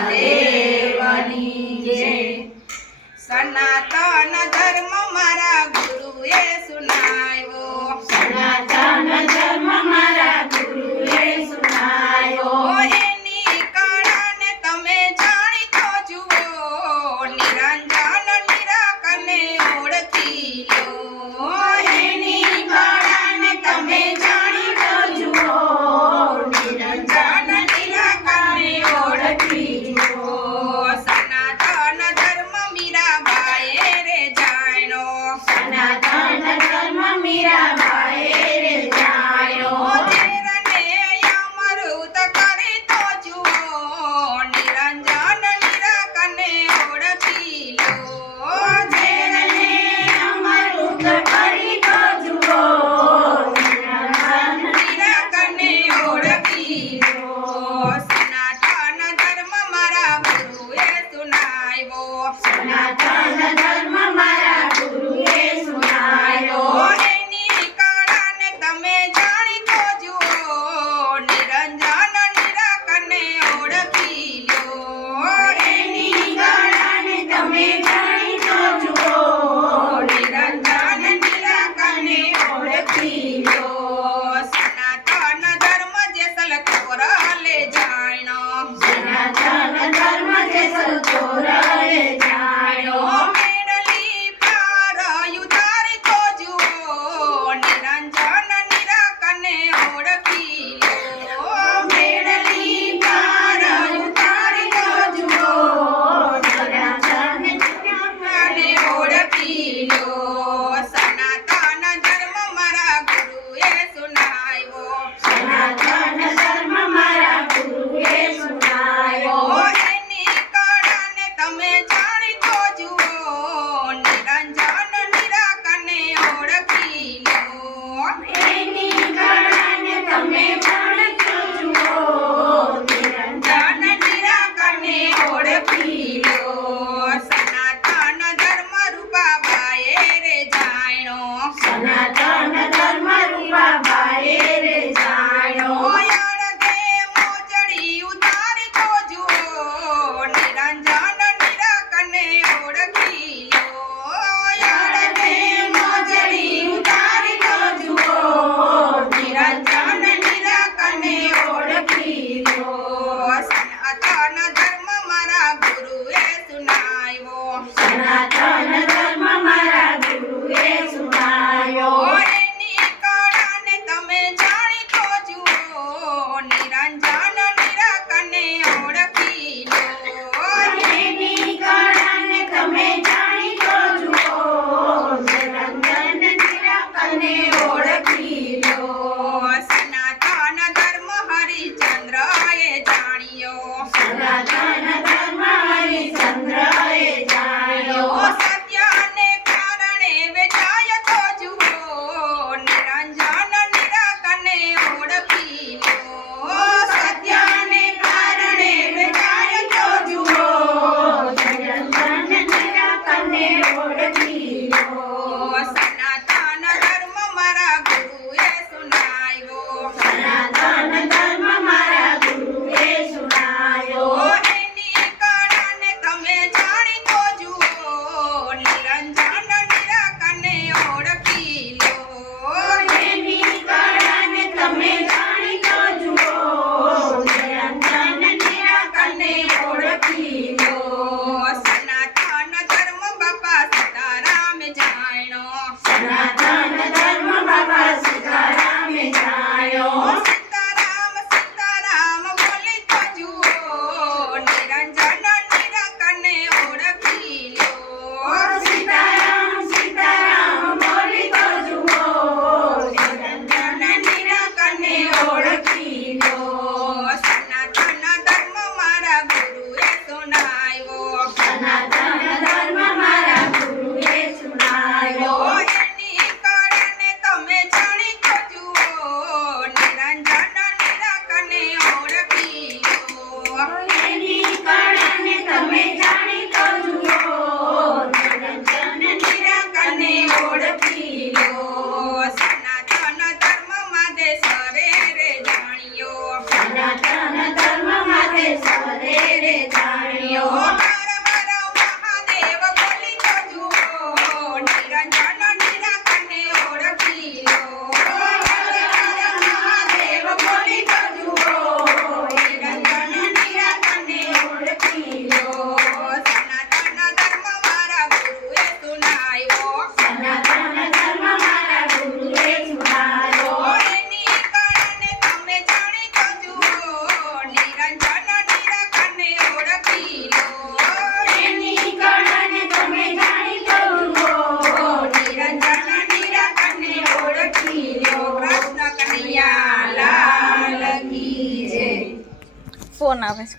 મહાદેવની જય સનાતન Bye. i Amen. na na na con aves.